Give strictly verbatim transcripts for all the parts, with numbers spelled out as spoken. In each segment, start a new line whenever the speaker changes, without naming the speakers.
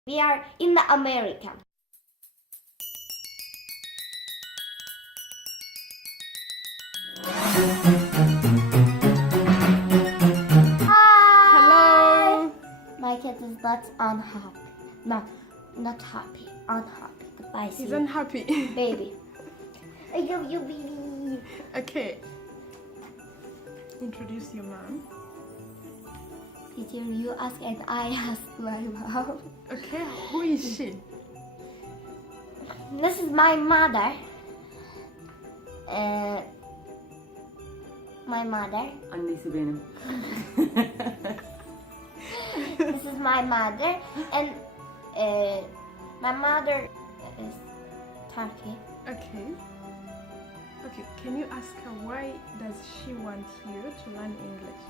We are in the America. Hi.
Hello.
My cat is not unhappy. No, not happy. Unhappy. Goodbye. See
He's
you.
unhappy.
Baby. I love you, baby.
Okay. Introduce your mom.
Peter, you ask and I ask my mom.
Okay, who is she?
This is my mother. Uh, my mother.
Annesi benim.
This is my mother, and uh, my mother is Turkey.
Okay. Okay, can you ask her why does she want you to learn English?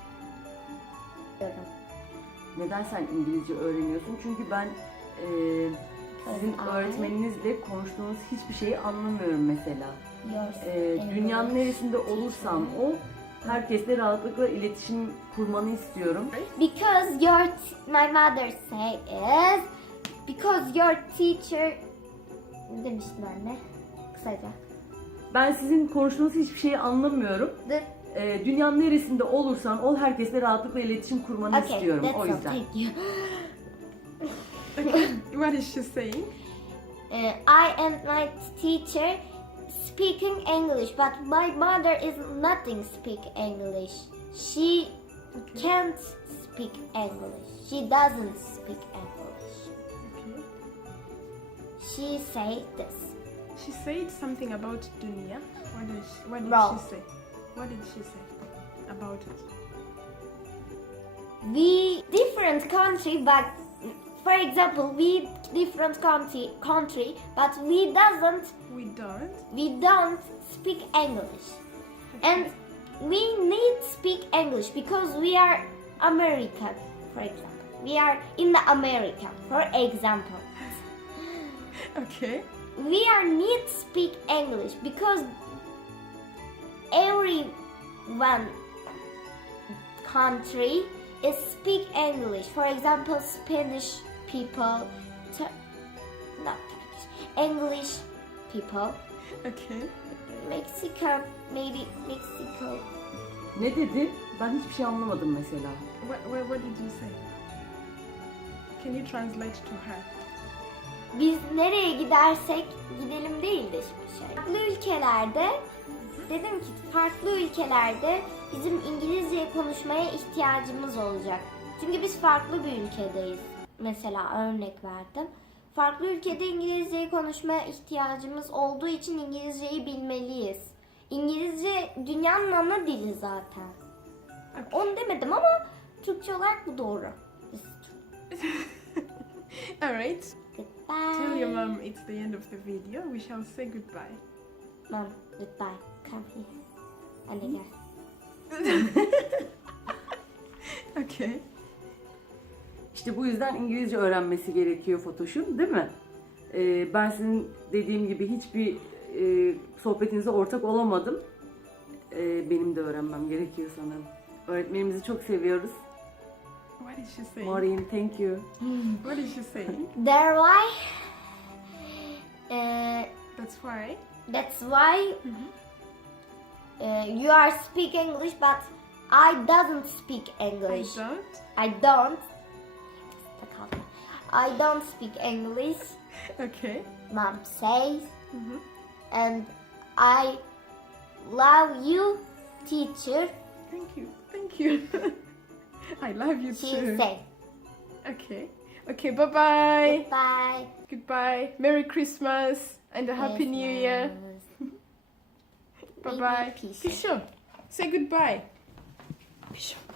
Neden sen İngilizce öğreniyorsun? Çünkü ben e, sizin
Ay.
öğretmeninizle konuştuğunuz hiçbir şeyi anlamıyorum mesela.
Yours.
E, dünyanın neresinde olursam ol, herkesle rahatlıkla iletişim kurmanı istiyorum.
Because your t- my mother say is because your teacher ne demiştim anne? Kısaca.
Ben sizin konuştuğunuz hiçbir şeyi anlamıyorum.
The,
E, dünyanın neresinde olursan ol, herkesle rahatlıkla iletişim kurmanı
okay,
istiyorum.
that's
O
all.
yüzden.
Thank you.
Okay, what is she saying?
Uh, I and my teacher speaking English, but my mother is nothing speak English. She can't speak English. She doesn't speak English.
Okay.
She say this.
She said something about dunya. What did she, what did
Wrong.
she say? What did she say about it?
We different country, but for example, we different country country, but we doesn't
We don't.
we don't speak English, and we need speak English because we are American. For example, we are in the America. For example,
Okay.
we are need speak English because everyone country is speak English. For example, Spanish people, Tur- not Turkish, English people,
Okay.
Mexican, maybe Mexico.
Ne dedi? Ben hiçbir şey anlamadım mesela.
What, what, what did you say? Can you translate to her?
Biz nereye gidersek gidelim değil de hiçbir şey. Farklı ülkelerde, dedim ki farklı ülkelerde bizim İngilizce konuşmaya ihtiyacımız olacak. Çünkü biz farklı bir ülkedeyiz. Mesela örnek verdim. Farklı ülkede İngilizceyi konuşmaya ihtiyacımız olduğu için İngilizceyi bilmeliyiz. İngilizce dünyanın ana dili zaten. Onu demedim ama Türkçe olarak bu doğru.
Alright.
Goodbye.
Tell your mom it's the end of the video. We shall say goodbye.
Mom, goodbye. Come here. Anne gel.
Okay.
İşte bu yüzden İngilizce öğrenmesi gerekiyor Fatoş'un, değil mi? Ee, ben sizin dediğim gibi hiçbir e, sohbetinize ortak olamadım. Ee, benim de öğrenmem gerekiyor sanırım. Öğretmenimizi çok seviyoruz.
What is she saying?
Maureen, thank you.
What is she saying?
There why? Uh,
That's why.
that's why uh, you are speak English, but I doesn't speak
I
English.
don't.
I don't. I don't speak English.
Okay.
Mom says,
Mhm.
and I love you, teacher.
Thank you. Thank you. I love you
She
too.
say.
Okay. Okay. Bye bye.
Goodbye.
Goodbye. Merry Christmas and a Happy New Year.
Christmas.
Bye bye.
Peace.
Pisho. Say goodbye. Pisho.